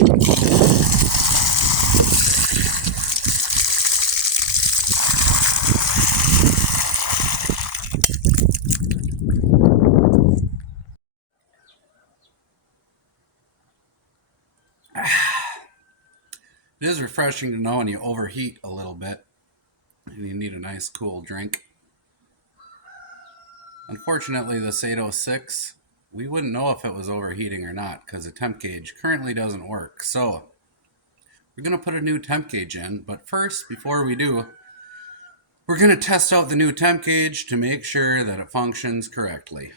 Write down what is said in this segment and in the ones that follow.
It is refreshing to know when you overheat a little bit and you need a nice cool drink. Unfortunately, this 806, we wouldn't know if it was overheating or not because the temp gauge currently doesn't work. So we're going to put a new temp gauge in, but first, before we do, we're going to test out the new temp gauge to make sure that it functions correctly.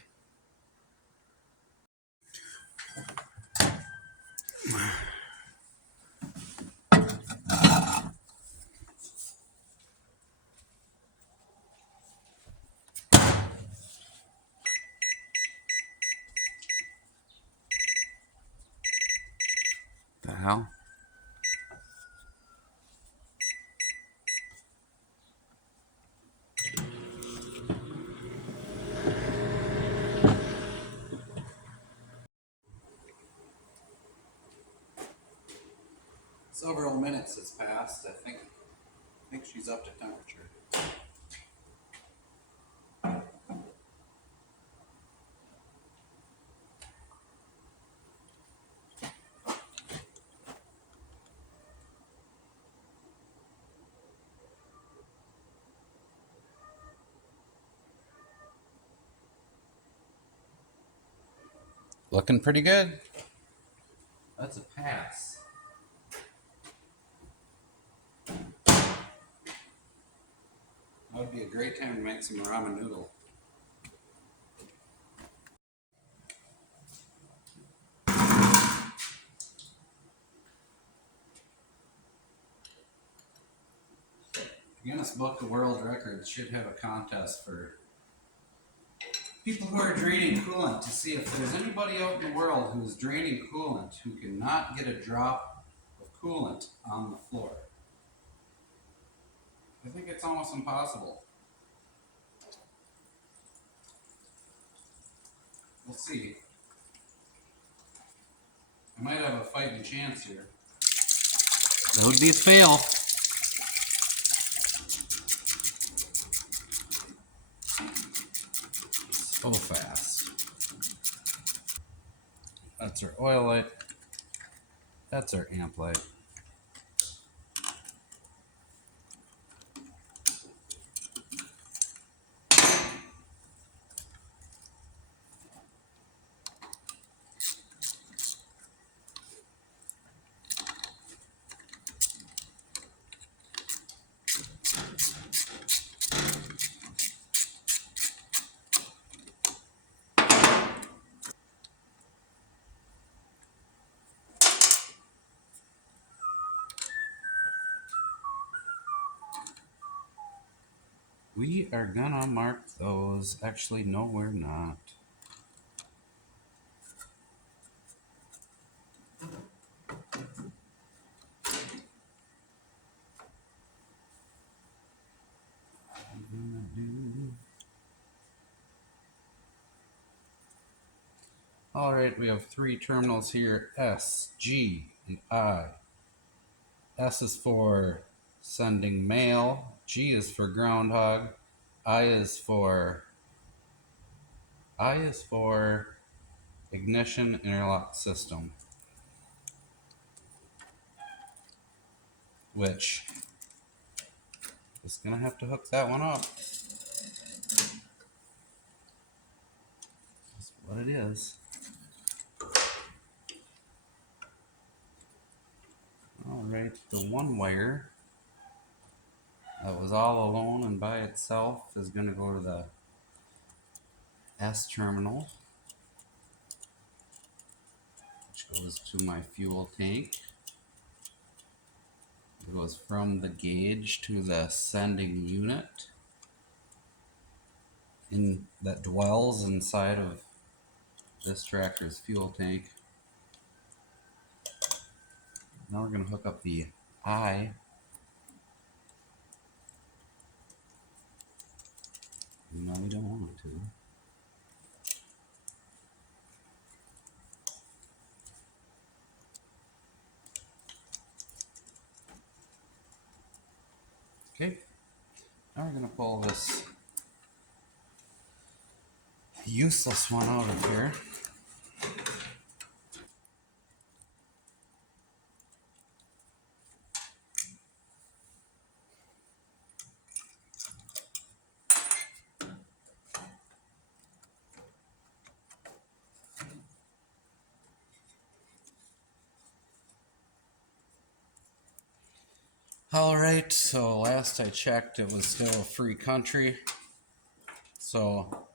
The hell? Several minutes has passed. I think she's up to temperature. Looking pretty good. That's a pass. That would be a great time to make some ramen noodle. Guinness Book of World Records should have a contest for people who are draining coolant to see if there's anybody out in the world who's draining coolant who cannot get a drop of coolant on the floor. I think it's almost impossible. We'll see. I might have a fighting chance here. That would be a fail. So fast. That's our oil light. That's our amp light. We are gonna mark those. Actually, no, we're not. All right, we have three terminals here, S, G, and I. S is for sending mail, G is for groundhog, I is for ignition interlock system, which is gonna have to hook that one up. That's what it is. All right, the one wire that was all alone and by itself is gonna go to the S terminal, which goes to my fuel tank. It goes from the gauge to the sending unit that dwells inside of this tractor's fuel tank. Now we're going to hook up the I. No, we don't want to. Okay, now we're going to pull this useless one out of here. Alright, so last I checked, it was still a free country. So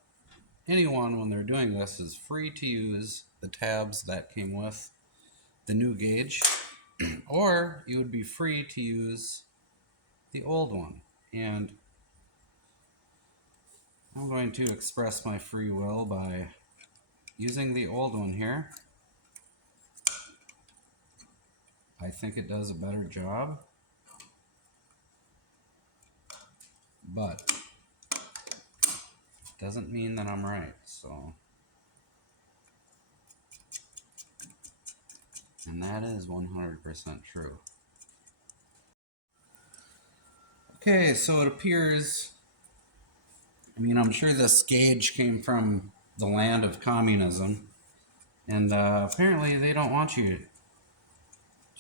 anyone, when they're doing this, is free to use the tabs that came with the new gauge, or you would be free to use the old one. And I'm going to express my free will by using the old one here. I think it does a better job, but it doesn't mean that I'm right, so. And that is 100% true. Okay, so it appears, I mean, I'm sure this gauge came from the land of communism, and apparently they don't want you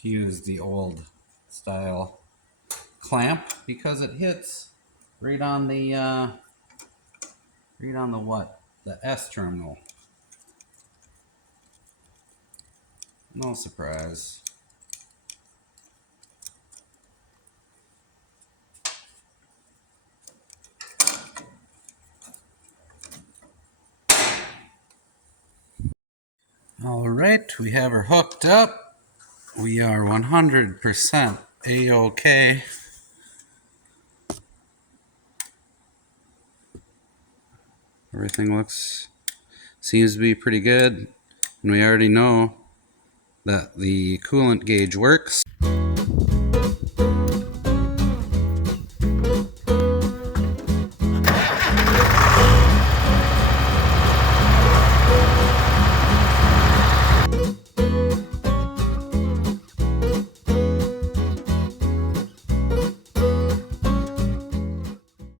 to use the old style clamp because it hits right on the what? The S terminal. No surprise. All right, we have her hooked up. We are 100% A-OK. Everything seems to be pretty good. And we already know that the coolant gauge works.